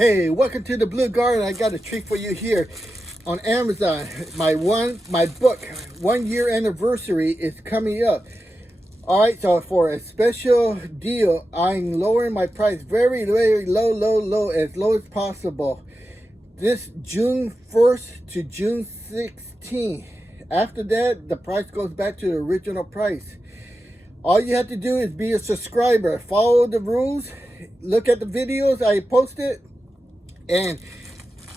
Hey, welcome to the Blue Garden. I got a treat for you here on Amazon. My book 1 year anniversary is coming up. All right, so for a special deal, I'm lowering my price very, very low, as low as possible. This June 1st to June 16th. After that, the price goes back to the original price. All you have to do is be a subscriber. Follow the rules. Look at the videos I posted. And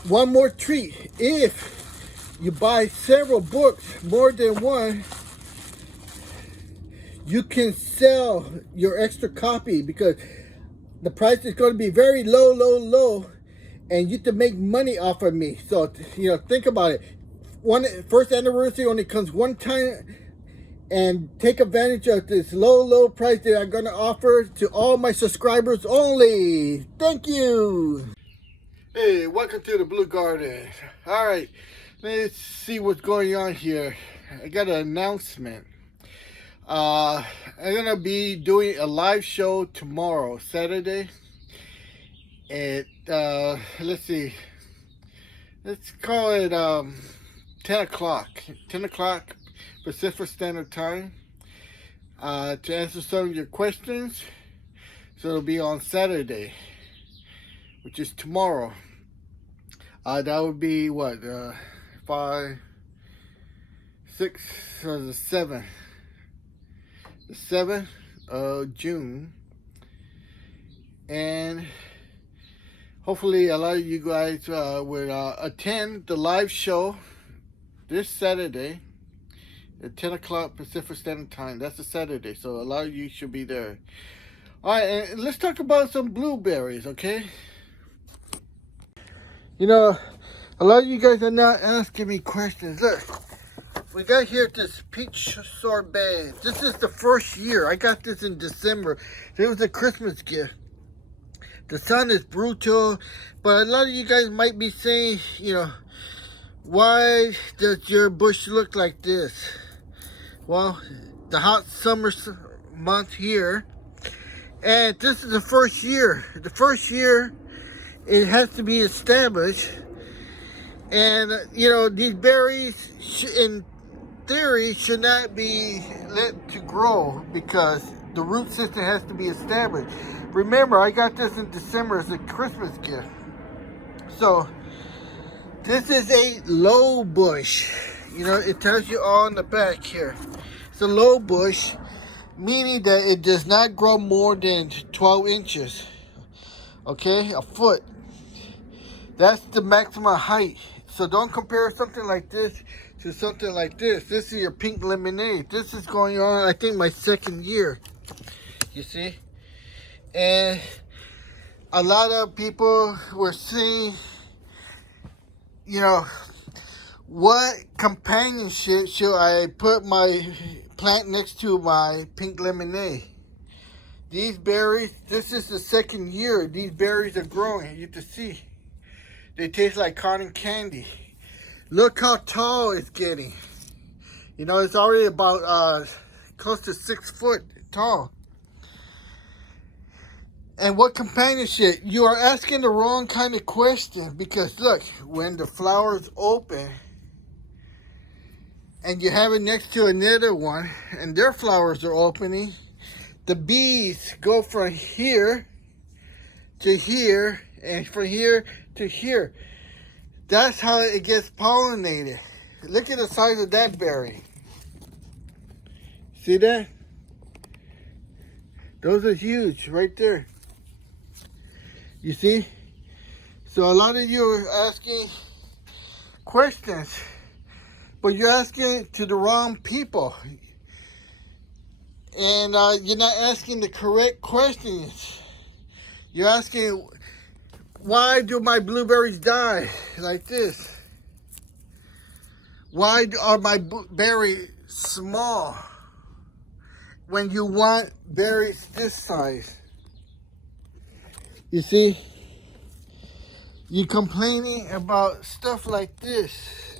one more treat, if you buy several books, more than one, you can sell your extra copy because the price is going to be very low, and you can make money off of me. So, think about it. First anniversary only comes one time, and take advantage of this low price that I'm going to offer to all my subscribers only. Thank you. Hey, welcome to the Blue Garden. All right, let's see what's going on here. I got an announcement. I'm gonna be doing a live show tomorrow, Saturday. At let's see, let's call it 10 o'clock. 10 o'clock Pacific Standard Time. To answer some of your questions. So it'll be on Saturday, which is tomorrow. That would be what, 5, 6, or the 7th. The 7th of June. And hopefully a lot of you guys would attend the live show this Saturday at 10 o'clock Pacific Standard Time. That's a Saturday, so a lot of you should be there. All right, and let's talk about some blueberries, okay? A lot of you guys are not asking me questions. Look, we got here this peach sorbet. This is the first year. I got this in December. It was a Christmas gift. The sun is brutal, but a lot of you guys might be saying, why does your bush look like this? Well, the hot summer month here, and this is the first year. The first year, it has to be established, and these berries in theory should not be let to grow because the root system has to be established. Remember, I got this in December as a Christmas gift. So this is a low bush. It tells you all in the back here. It's a low bush, meaning that it does not grow more than 12 inches. Okay, a foot. That's the maximum height. So don't compare something like this to something like this. This is your pink lemonade. This is going on, I think, my second year. You see? And a lot of people were saying, what companionship should I put my plant next to my pink lemonade? These berries, this is the second year. These berries are growing. You can see. They taste like cotton candy. Look how tall it's getting. It's already about close to 6 foot tall. And what companionship? You are asking the wrong kind of question because look, when the flowers open and you have it next to another one and their flowers are opening, the bees go from here to here and from here to here. That's how it gets pollinated. Look at the size of that berry. See that? Those are huge right there. You see? So a lot of you are asking questions, but you're asking to the wrong people. And you're not asking the correct questions. You're asking, why do my blueberries die like this? Why are my berries small when you want berries this size? You see? You're complaining about stuff like this.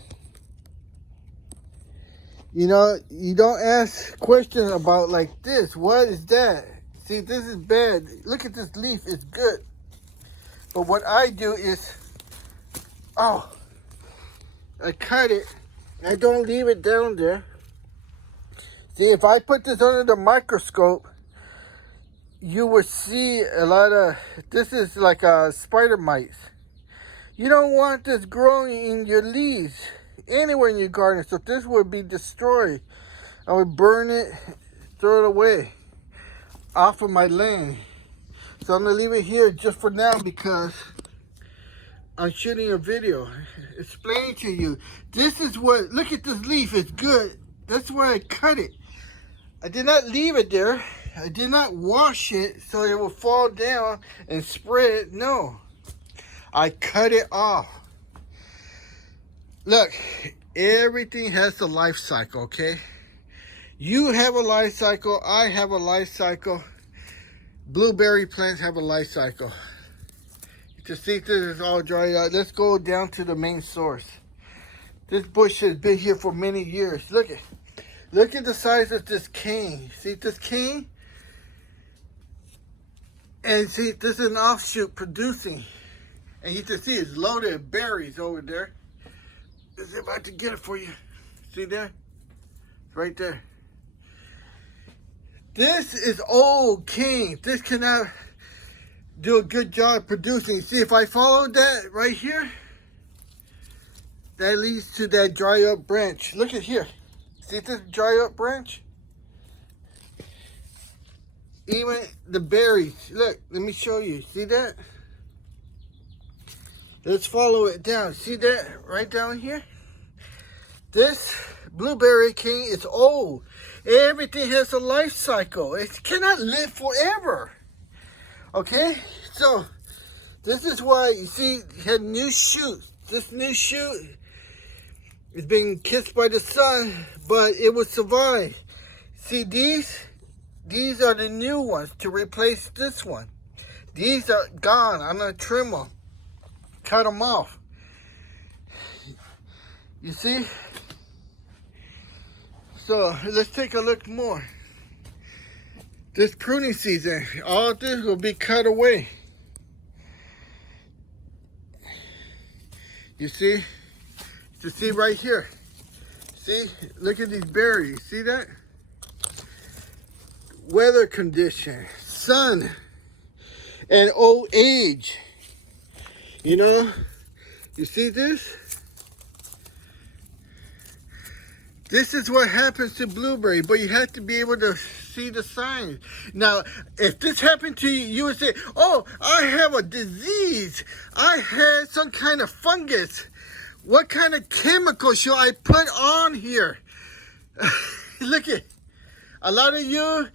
You don't ask questions about like this. What is that? See, this is bad. Look at this leaf. It's good. But what I do is, I cut it. I don't leave it down there. See, if I put this under the microscope, you will see a lot of, this is like spider mites. You don't want this growing in your leaves anywhere in your garden. So this would be destroyed. I would burn it, throw it away off of my land. So I'm going to leave it here just for now because I'm shooting a video explaining to you. This is what, look at this leaf, it's good. That's why I cut it. I did not leave it there. I did not wash it so it will fall down and spread. No. I cut it off. Look, everything has a life cycle, okay? You have a life cycle. I have a life cycle. Blueberry plants have a life cycle. To see if this is all dried out, let's go down to the main source. This bush has been here for many years. Look at the size of this cane. See this cane? And see, this is an offshoot producing. And you can see it's loaded with berries over there. It's about to get it for you. See there? Right there. This is old cane. This cannot do a good job producing. See, if I follow that right here, that leads to that dry up branch. Look at here. See this dry up branch? Even the berries. Look, let me show you. See that? Let's follow it down. See that right down here? This blueberry cane is old. Everything has a life cycle. It cannot live forever. Okay? So, this is why, you see, it had new shoots. This new shoot is being kissed by the sun, but it will survive. See, these are the new ones to replace this one. These are gone. I'm going to trim them. Cut them off. You see? So, let's take a look more. This pruning season, all of this will be cut away. You see? You see right here. See? Look at these berries. See that? Weather condition, sun, and old age. You know? You see this? This is what happens to blueberry, but you have to be able to see the signs. Now, if this happened to you, you would say, oh, I have a disease. I had some kind of fungus. What kind of chemical should I put on here? Look at, a lot of you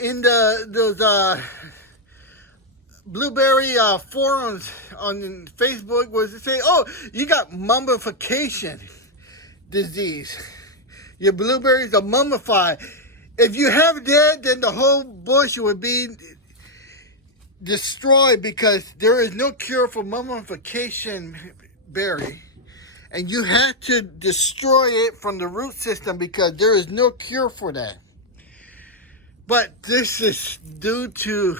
in those blueberry forums on Facebook was say, oh, you got mummification disease. Your blueberries are mummified. If you have that, then the whole bush would be destroyed because there is no cure for mummification berry. And you have to destroy it from the root system because there is no cure for that. But this is due to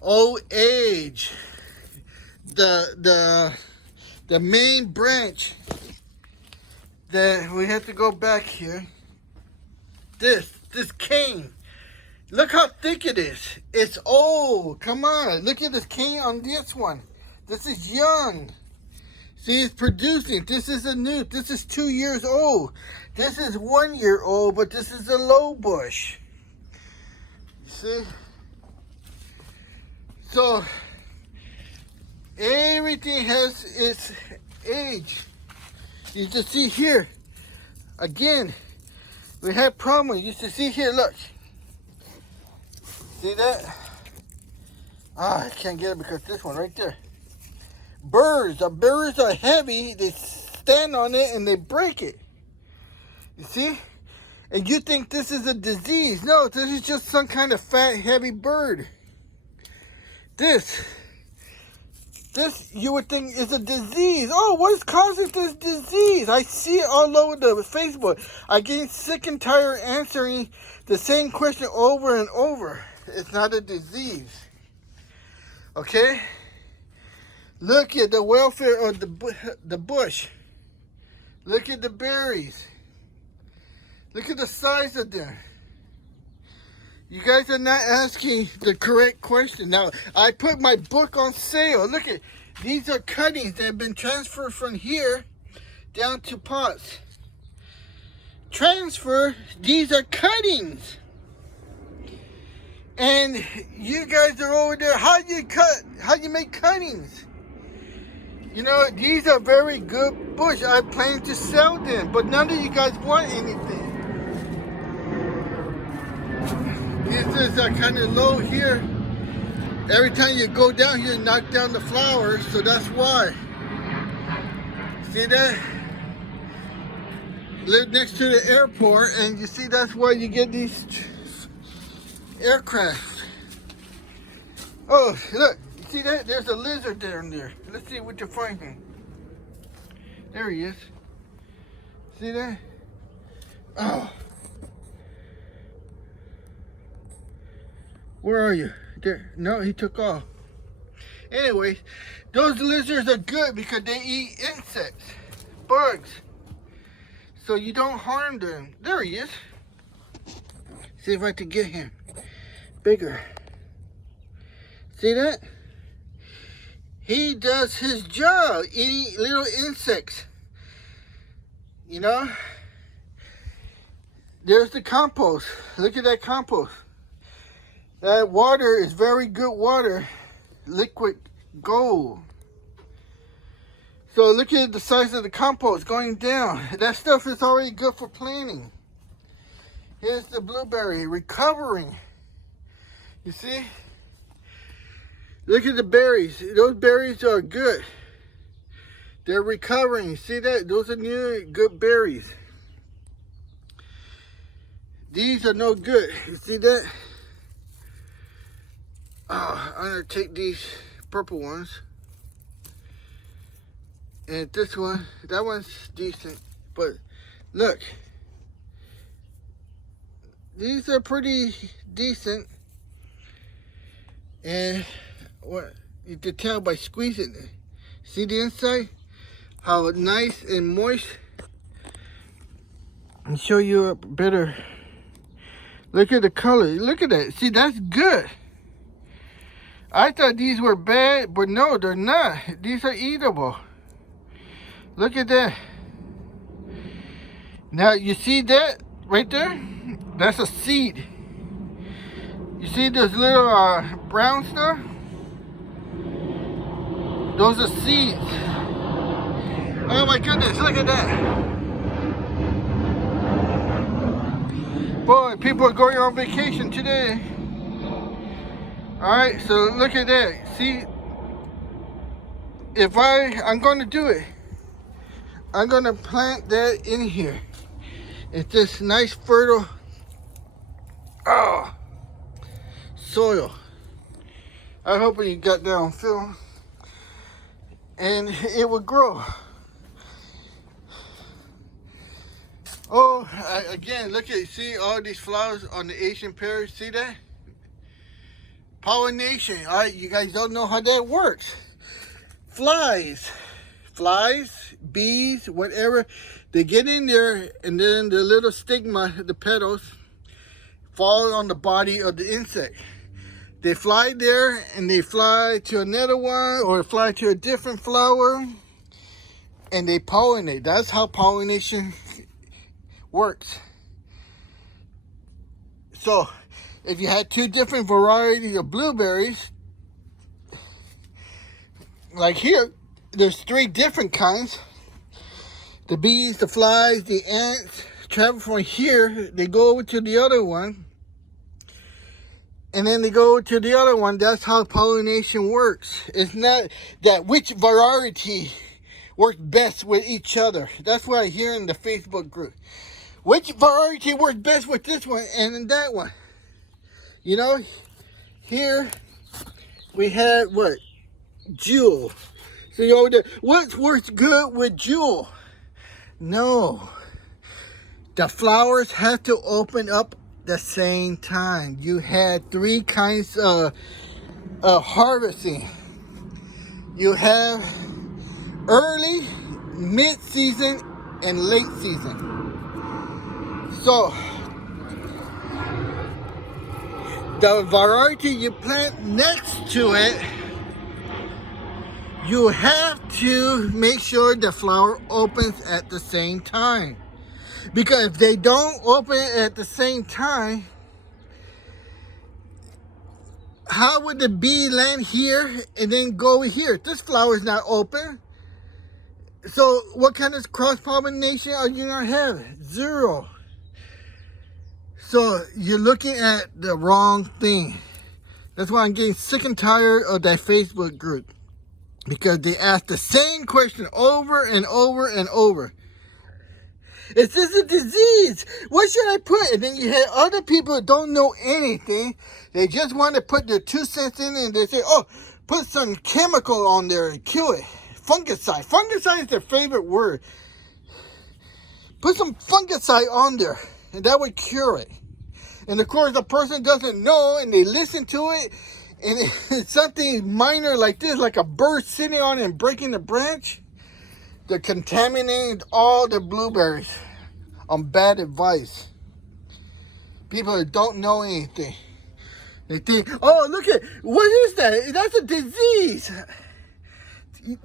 old age. The main branch that we have to go back here. This cane. Look how thick it is. It's old. Come on. Look at this cane on this one. This is young. See, it's producing. This is this is 2 years old. This is 1 year old, but this is a low bush. You see? So, everything has its age. You just see here, again, we had problems. You should see here, look. See that? I can't get it because this one right there. The birds are heavy. They stand on it and they break it. You see? And you think this is a disease. No, this is just some kind of fat, heavy bird. This you would think is a disease. Oh, what is causing this disease? I see it all over the Facebook. I get sick and tired answering the same question over and over. It's not a disease. Okay? Look at the welfare of the bush. Look at the berries. Look at the size of them. You guys are not asking the correct question. Now, I put my book on sale. Look at, these are cuttings that have been transferred from here down to pots. Transfer, these are cuttings. And you guys are over there, how you make cuttings? You know, these are very good bush. I plan to sell them, but none of you guys want anything. This is kind of low here. Every time you go down here, you knock down the flowers, so that's why. See that? Live next to the airport, and you see that's why you get these aircraft. Oh, look. See that? There's a lizard down there. Let's see what you find him. There he is. See that? Oh. Where are you? There. No, he took off. Anyways, those lizards are good because they eat insects, bugs. So you don't harm them. There he is. See if I can get him bigger. See that? He does his job, eating little insects. You know? There's the compost. Look at that compost. That water is very good water. Liquid gold. So look at the size of the compost going down. That stuff is already good for planting. Here's the blueberry recovering. You see? Look at the berries. Those berries are good. They're recovering. See that? Those are new good berries. These are no good. You see that? Oh, I'm going to take these purple ones. And this one, that one's decent. But look. These are pretty decent. And what you can tell by squeezing it. See the inside? How nice and moist. I'll show you a better. Look at the color. Look at that. See, that's good. I thought these were bad, but no, they're not. These are eatable. Look at that. Now, you see that right there? That's a seed. You see this little brown stuff? Those are seeds. Oh my goodness, look at that. Boy, people are going on vacation today. Alright, so look at that. See, if I'm going to do it, I'm going to plant that in here. It's this nice fertile soil. I hope you got that on film. And it will grow. Oh, again, look at, see all these flowers on the Asian pears, see that? Pollination, all right, you guys don't know how that works. Flies, bees, whatever, they get in there and then the little stigma, the petals, fall on the body of the insect. They fly there and they fly to another one or fly to a different flower and they pollinate. That's how pollination works. So if you had two different varieties of blueberries, like here, there's three different kinds. The bees, the flies, the ants travel from here, they go over to the other one. And then they go to the other one. That's how pollination works. It's not that which variety works best with each other. That's what I hear in the Facebook group. Which variety works best with this one and in that one? You know, here we had what? Jewel. See over there, what works good with Jewel? No. The flowers have to open up the same time. You had three kinds of harvesting. You have early, mid-season, and late season. So, the variety you plant next to it, you have to make sure the flower opens at the same time. Because if they don't open at the same time, how would the bee land here and then go here? This flower is not open. So what kind of cross-pollination are you going to have? Zero. So you're looking at the wrong thing. That's why I'm getting sick and tired of that Facebook group. Because they ask the same question over and over and over. Is this a disease? What should I put? And then you have other people who don't know anything. They just want to put their 2 cents in and they say, oh, put some chemical on there and kill it. Fungicide. Fungicide is their favorite word. Put some fungicide on there and that would cure it. And of course, the person doesn't know and they listen to it. And it's something minor like this, like a bird sitting on it and breaking the branch. They're contaminating all the blueberries on bad advice. People that don't know anything. They think, oh, look at, what is that? That's a disease.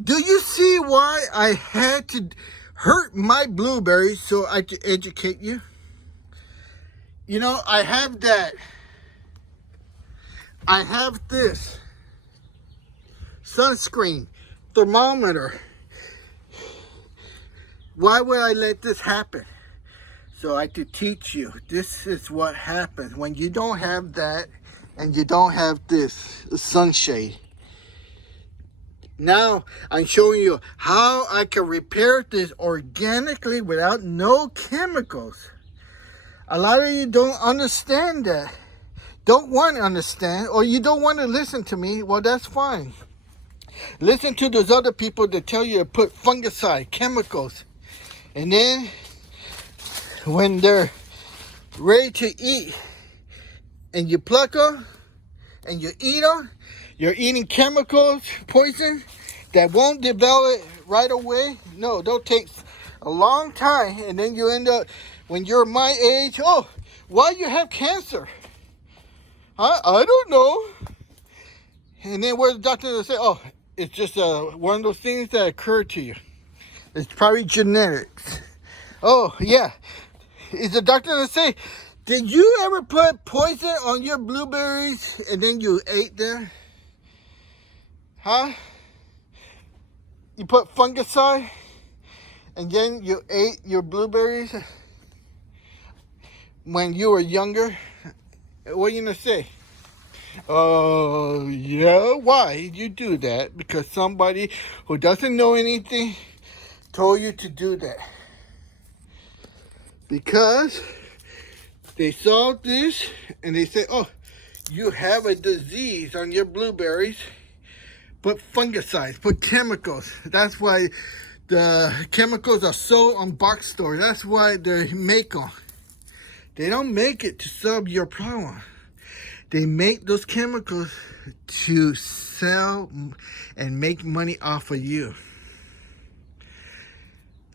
Do you see why I had to hurt my blueberries so I could educate you? You know, I have that. I have this. Sunscreen, thermometer. Why would I let this happen? So I could teach you. This is what happens when you don't have that and you don't have this sunshade. Now I'm showing you how I can repair this organically without no chemicals. A lot of you don't understand that. Don't want to understand, or you don't want to listen to me. Well, that's fine. Listen to those other people that tell you to put fungicide, chemicals. And then when they're ready to eat and you pluck them and you eat them, you're eating chemicals, poison that won't develop right away. No, they'll take a long time. And then you end up, when you're my age, oh, why you have cancer? I don't know. And then where's the doctor to say, oh, it's just one of those things that occur to you. It's probably genetics. Oh, yeah. Is the doctor going to say, did you ever put poison on your blueberries and then you ate them? Huh? You put fungicide and then you ate your blueberries when you were younger? What are you going to say? Oh, yeah, why did you do that? Because somebody who doesn't know anything told you to do that. Because they saw this and they said, oh, you have a disease on your blueberries. Put fungicides, put chemicals. That's why the chemicals are sold on box stores. That's why they make them. They don't make it to solve your problem. They make those chemicals to sell and make money off of you.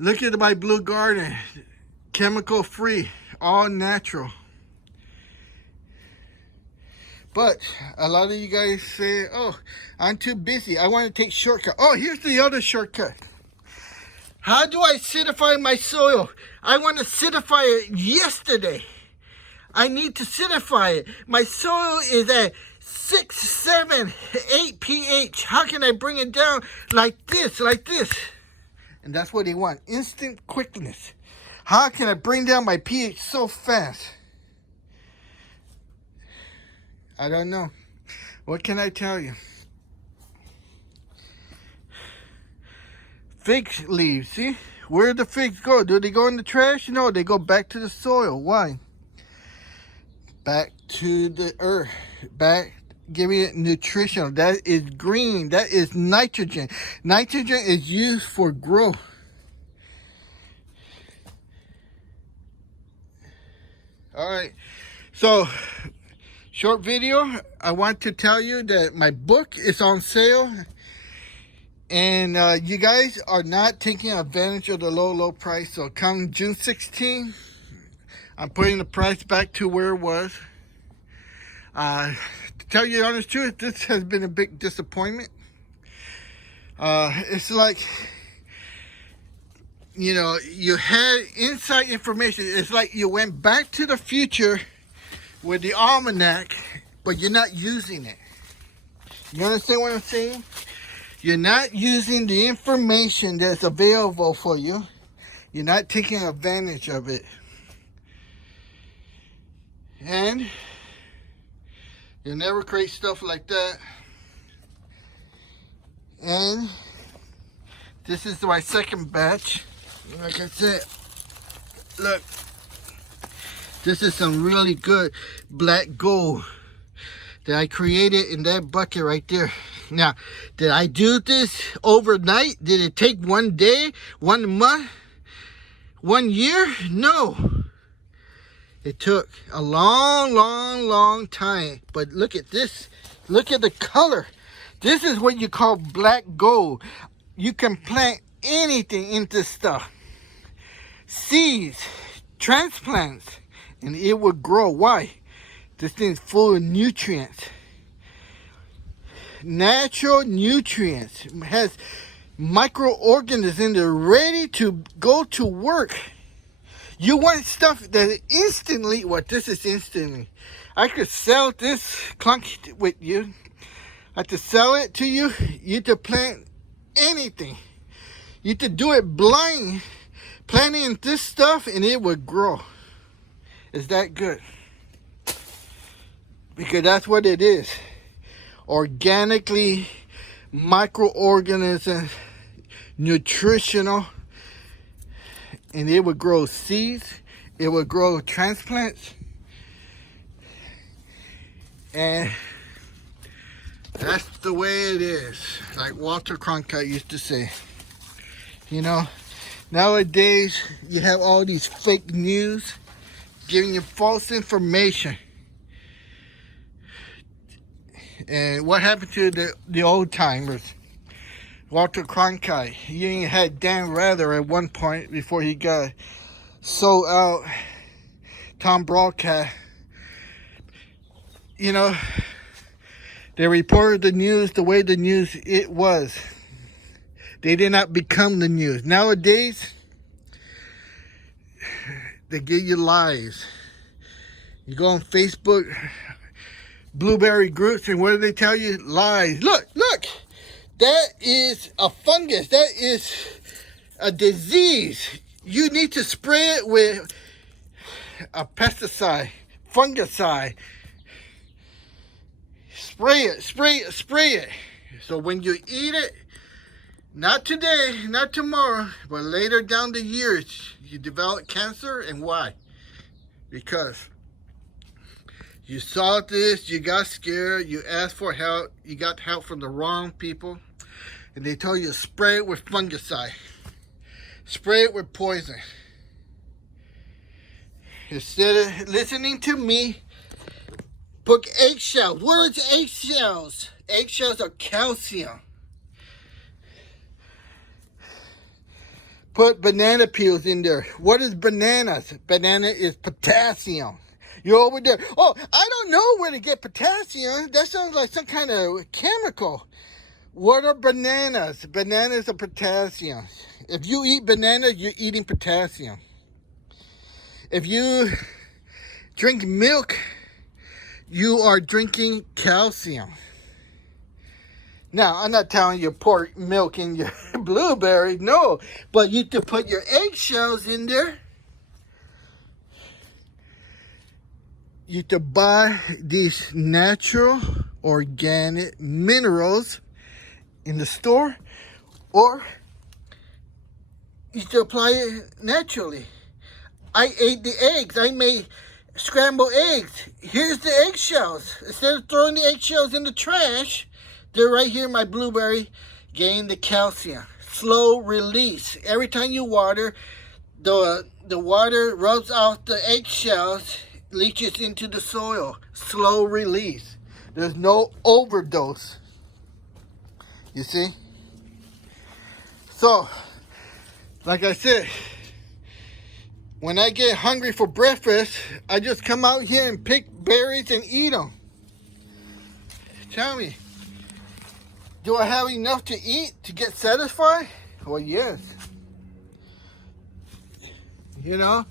Look at my blue garden, chemical free, all natural. But a lot of you guys say, oh, I'm too busy. I want to take shortcut. Oh, here's the other shortcut. How do I acidify my soil? I want to acidify it yesterday. I need to acidify it. My soil is at 6, 7, 8 pH. How can I bring it down like this, like this? And that's what they want, instant quickness. How can I bring down my pH so fast? I don't know. What can I tell you? Fig leaves, see? Where do the figs go? Do they go in the trash? No, they go back to the soil. Why? Back to the earth. Back, giving it nutrition. That is green. That is nitrogen. Nitrogen is used for growth. All right. So, short video. I want to tell you that my book is on sale. And you guys are not taking advantage of the low price. So come June 16, I'm putting the price back to where it was. To tell you the honest truth, this has been a big disappointment. It's like, you know, you had inside information. It's like you went back to the future with the almanac, but you're not using it. You understand what I'm saying? You're not using the information that's available for you. You're not taking advantage of it. And you'll never create stuff like that. And this is my second batch. Like I said, look. This is some really good black gold that I created in that bucket right there. Now, did I do this overnight? Did it take 1 day, 1 month, 1 year? No. It took a long time. But look at this. Look at the color. This is what you call black gold. You can plant anything into stuff. Seeds, transplants, and it will grow. Why? This thing's full of nutrients. Natural nutrients. It has microorganisms in there ready to go to work. You want stuff that instantly, this is instantly. I could sell this clunk with you. I could sell it to you. You could plant anything. You could do it blind, planting this stuff, and it would grow. Is that good? Because that's what it is. Organically, microorganisms, nutritional, and it would grow seeds, it would grow transplants, and that's the way it is. Like Walter Cronkite used to say. You know, nowadays you have all these fake news giving you false information. And what happened to the old timers? Walter Cronkite. He even had Dan Rather at one point before he got sold out. Tom Broadcast. You know, they reported the news the way the news it was. They did not become the news. Nowadays, they give you lies. You go on Facebook, Blueberry groups, and what do they tell you? Lies. Look, that is a fungus. That is a disease. You need to spray it with a pesticide, fungicide. Spray it. So when you eat it, not today, not tomorrow, but later down the years, you develop cancer. And why? Because you saw this, you got scared, you asked for help, you got help from the wrong people, and they told you to spray it with fungicide. Spray it with poison. Instead of listening to me, put eggshells. What is eggshells? Eggshells are calcium. Put banana peels in there. What is bananas? Banana is potassium. You're over there. Oh, I don't know where to get potassium. That sounds like some kind of chemical. What are bananas? Bananas are potassium. If you eat bananas, you're eating potassium. If you drink milk, you are drinking calcium. Now, I'm not telling you pour milk in your blueberry, no. But you could put your eggshells in there. You could buy these natural, organic minerals in the store, or you could apply it naturally. I ate the eggs. I made scrambled eggs. Here's the eggshells. Instead of throwing the eggshells in the trash, they're right here in my blueberry. Gain the calcium. Slow release. Every time you water, the water rubs off the eggshells, leaches into the soil. Slow release. There's no overdose. You see? So, like I said, when I get hungry for breakfast, I just come out here and pick berries and eat them. Tell me, do I have enough to eat to get satisfied? Well, yes. You know,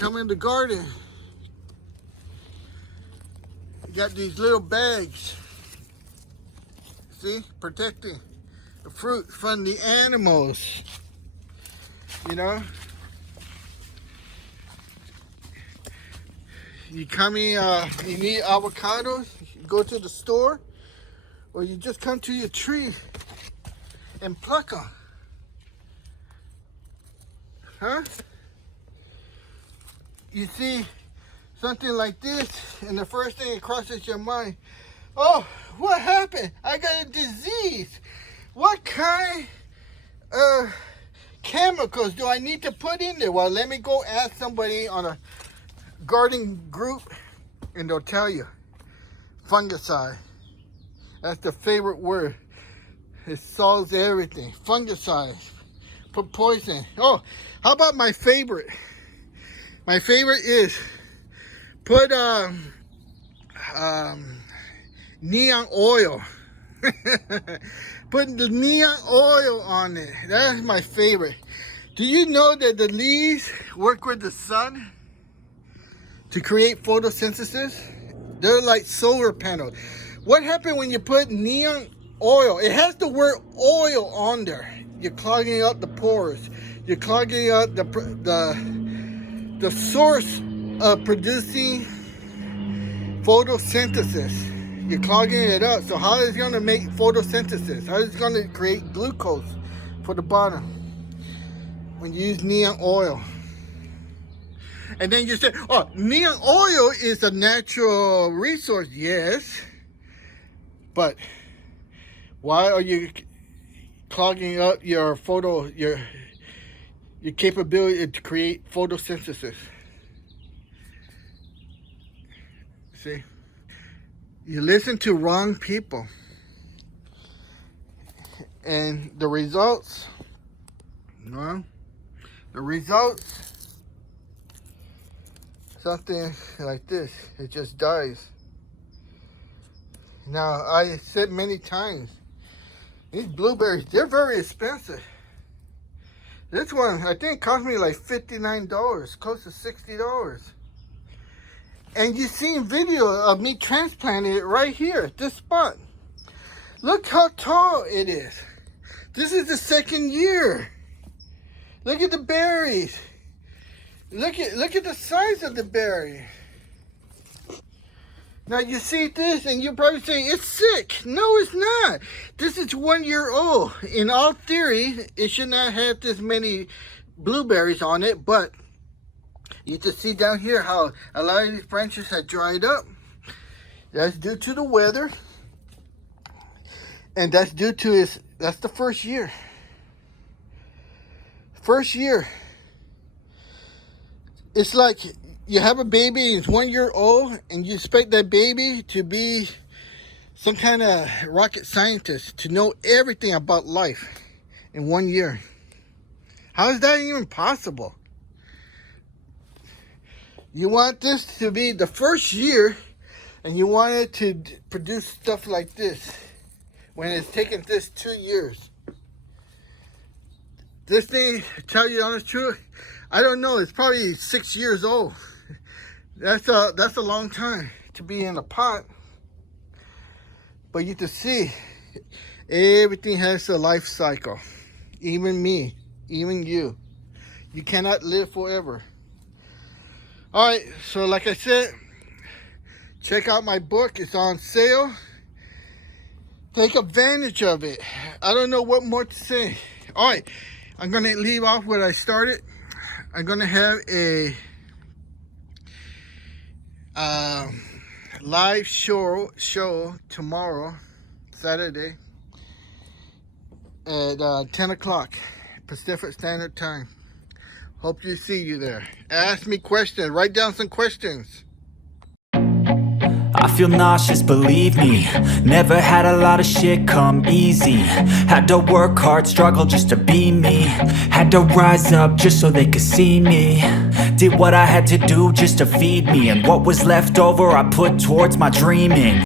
I'm in the garden. You got these little bags. See, protecting the fruit from the animals. You know, you come in, you need avocados, you go to the store, or you just come to your tree and pluck them. Huh? You see something like this, and the first thing that crosses your mind, oh, what happened? I got a disease. What kind of chemicals do I need to put in there? Well, let me go ask somebody on a garden group, and they'll tell you. Fungicide. That's the favorite word. It solves everything. Fungicide. Put poison. Oh, how about my favorite? My favorite is put neon oil. Put the neon oil on it. That's my favorite. Do you know that the leaves work with the sun to create photosynthesis? They're like solar panels. What happened when you put neon oil? It has the word oil on there. You're clogging up the pores. You're clogging up the source of producing photosynthesis. You're clogging it up. So how is it going to make photosynthesis? How is it going to create glucose for the bottom when you use neon oil? And then you say, oh, neon oil is a natural resource. Yes. But why are you clogging up your capability to create photosynthesis? See? You listen to wrong people. And the results, something like this. It just dies. Now, I said many times, these blueberries, they're very expensive. This one, I think, cost me like $59, close to $60. And you've seen video of me transplanting it right here at this spot. Look how tall it is. This is the second year. Look at the berries. Look at the size of the berry. Now you see this and you're probably saying, it's sick. No, it's not. This is 1 year old. In all theory, it should not have this many blueberries on it, but you can see down here how a lot of these branches have dried up. That's due to the weather. And that's due to that's the first year. First year. It's like you have a baby, it's 1 year old, and you expect that baby to be some kind of rocket scientist, to know everything about life in 1 year. How is that even possible? You want this to be the first year, and you want it to produce stuff like this when it's taken this 2 years. This thing, to tell you the honest truth, I don't know, it's probably 6 years old. That's a long time to be in a pot. But you can see, everything has a life cycle. Even me, even you. You cannot live forever. Alright, so like I said, check out my book. It's on sale. Take advantage of it. I don't know what more to say. Alright, I'm going to leave off where I started. I'm going to have a live show tomorrow, Saturday, at 10 o'clock Pacific Standard Time. Hope to see you there. Ask me questions. Write down some questions. I feel nauseous, believe me. Never had a lot of shit come easy. Had to work hard, struggle just to be me. Had to rise up just so they could see me. Did what I had to do just to feed me, and what was left over I put towards my dreaming.